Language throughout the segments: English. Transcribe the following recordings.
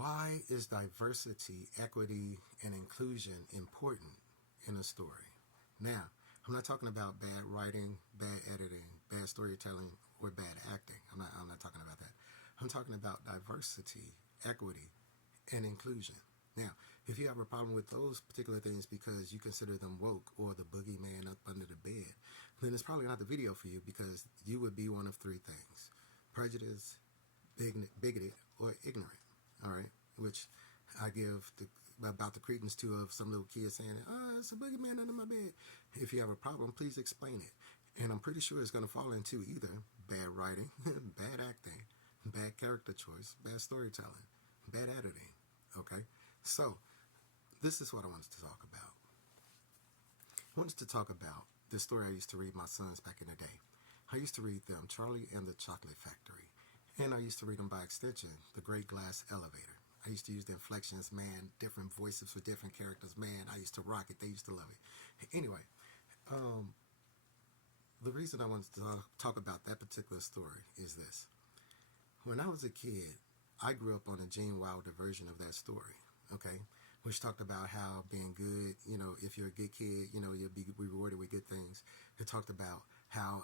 Why is diversity, equity, and inclusion important in a story? Now, I'm not talking about bad writing, bad editing, bad storytelling, or bad acting. I'm not talking about that. I'm talking about diversity, equity, and inclusion. Now, if you have a problem with those particular things because you consider them woke or the boogeyman up under the bed, then it's probably not the video for you because you would be one of three things: prejudice, bigoted, or ignorant. All right, which I give about the credence to of some little kids saying, "Oh, it's a boogeyman under my bed." If you have a problem, please explain it. And I'm pretty sure it's going to fall into either bad writing, bad acting, bad character choice, bad storytelling, bad editing. Okay, so this is what I wanted to talk about. I wanted to talk about this story I used to read my sons back in the day. I used to read them Charlie and the Chocolate Factory. And I used to read them by extension, The Great Glass Elevator. I used to use the inflections, man, different voices for different characters. Man, I used to rock it. They used to love it. Anyway, the reason I wanted to talk about that particular story is this. When I was a kid, I grew up on a Gene Wilder version of that story, okay? Which talked about how being good, if you're a good kid, you'll be rewarded with good things. It talked about how,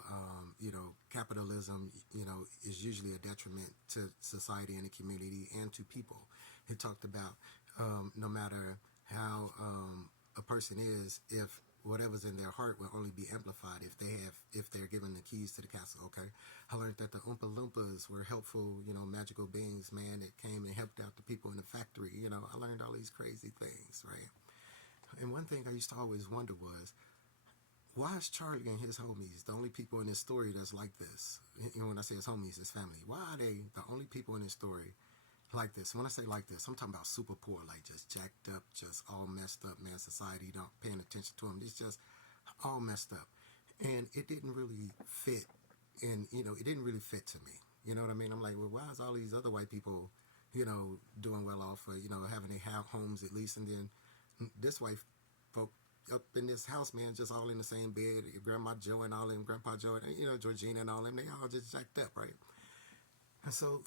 capitalism, is usually a detriment to society and the community and to people. It talked about no matter how a person is, if whatever's in their heart will only be amplified if they're given the keys to the castle. Okay, I learned that the Oompa Loompas were helpful, magical beings, man, that came and helped out the people in the factory. I learned all these crazy things, right? And one thing I used to always wonder was, why is Charlie and his homies the only people in this story that's like this? When I say his homies, his family, why are they the only people in this story like this? When I say like this, I'm talking about super poor, like just jacked up, just all messed up, man. Society don't paying attention to them. It's just all messed up. And it didn't really fit, and, it didn't really fit to me. You know what I mean? I'm like, well, why is all these other white people, doing well off, or, having their homes at least, and then this white folk up in this house, man, just all in the same bed, Grandma Joe and all them, Grandpa Joe, and, Georgina and all them, they all just jacked up, right? And so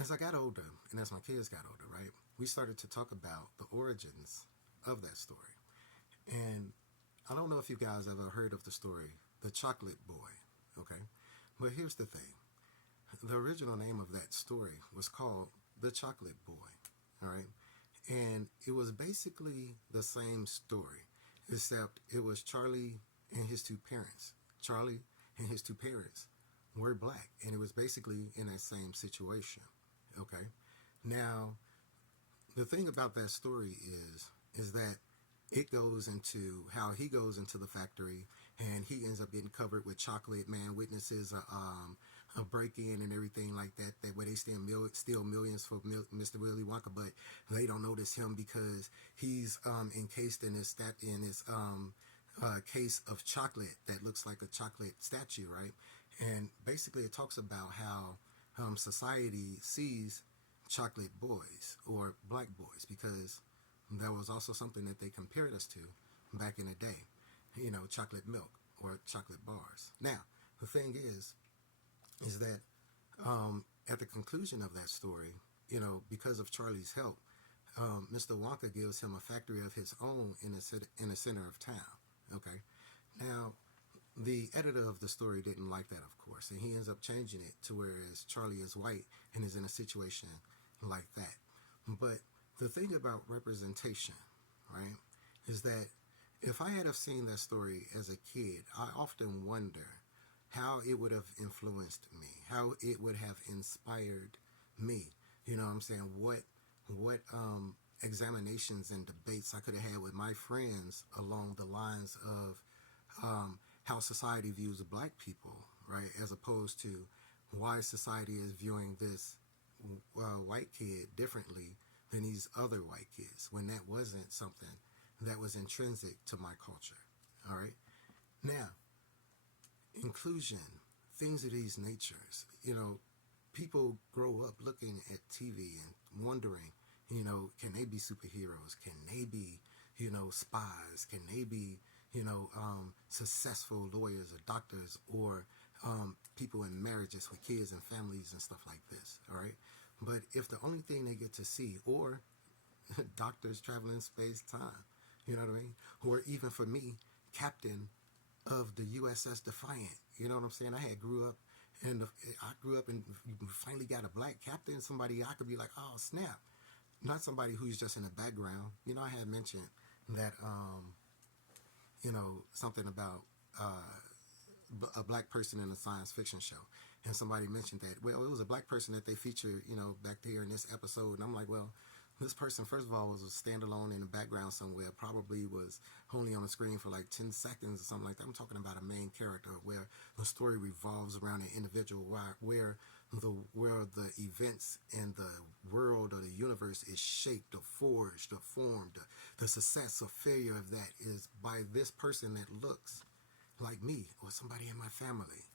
as I got older, and as my kids got older, right, we started to talk about the origins of that story. And I don't know if you guys ever heard of the story, The Chocolate Boy, okay? But here's the thing. The original name of that story was called The Chocolate Boy, all right? And it was basically the same story, except it was Charlie and his two parents. Charlie and his two parents were black, and it was basically in that same situation. Okay. Now, the thing about that story is that it goes into how he goes into the factory and he ends up getting covered with chocolate. Man, witnesses a break-in and everything like that. That way they steal millions for Mr. Willy Wonka, but they don't notice him because he's encased in this case of chocolate that looks like a chocolate statue, right? And basically, it talks about how society sees chocolate boys or black boys, because that was also something that they compared us to back in the day, chocolate milk or chocolate bars. Now, the thing is that at the conclusion of that story, because of Charlie's help, Mr. Wonka gives him a factory of his own in the center of town. Okay, now the editor of the story didn't like that, of course, and he ends up changing it to whereas Charlie is white and is in a situation like that. But the thing about representation, right, is that if I had have seen that story as a kid, I often wonder how it would have influenced me, how it would have inspired me. You know what I'm saying? What examinations and debates I could have had with my friends along the lines of how society views black people, right, as opposed to why society is viewing this white kid differently than these other white kids, when that wasn't something that was intrinsic to my culture. All right. Now, inclusion, things of these natures, people grow up looking at TV and wondering, can they be superheroes? Can they be, spies? Can they be, successful lawyers or doctors, or people in marriages with kids and families and stuff like this? All right. But if the only thing they get to see, or doctors traveling space time, you know what I mean? Or even for me, captain of the USS Defiant, you know what I'm saying? I grew up and finally got a black captain, somebody I could be like, oh snap, not somebody who's just in the background. You know, I had mentioned that, something about a black person in a science fiction show. And somebody mentioned that, well, it was a black person that they featured, back there in this episode. And I'm like, well, this person, first of all, was a standalone in the background somewhere, probably was only on the screen for like 10 seconds or something like that. I'm talking about a main character where the story revolves around an individual, where the events and the world or the universe is shaped or forged or formed. The success or failure of that is by this person that looks like me or somebody in my family,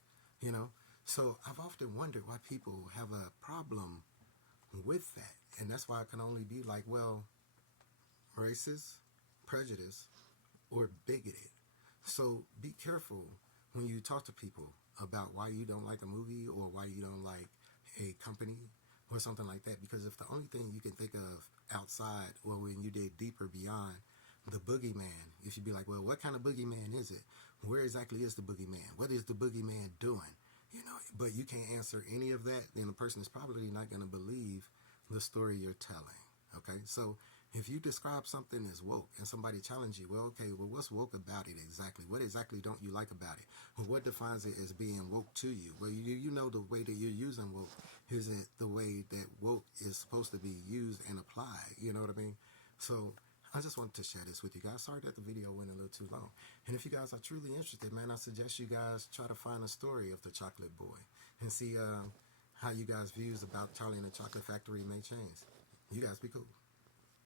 So I've often wondered why people have a problem with that. And that's why I can only be like, well, racist, prejudiced, or bigoted. So be careful when you talk to people about why you don't like a movie or why you don't like a company or something like that. Because if the only thing you can think of outside, or when you dig deeper beyond the boogeyman, if you be like, well, what kind of boogeyman is it? Where exactly is the boogeyman? What is the boogeyman doing? But you can't answer any of that, then the person is probably not going to believe the story you're telling. Okay, so if you describe something as woke and somebody challenge you, well, okay, well, what's woke about it exactly? What exactly don't you like about it? Well, what defines it as being woke to you? Well, you know the way that you're using woke isn't the way that woke is supposed to be used and applied. You know what I mean? So I just wanted to share this with you guys. Sorry that the video went a little too long. And if you guys are truly interested, man, I suggest you guys try to find a story of the Chocolate Boy and see how you guys' views about Charlie and the Chocolate Factory may change. You guys be cool.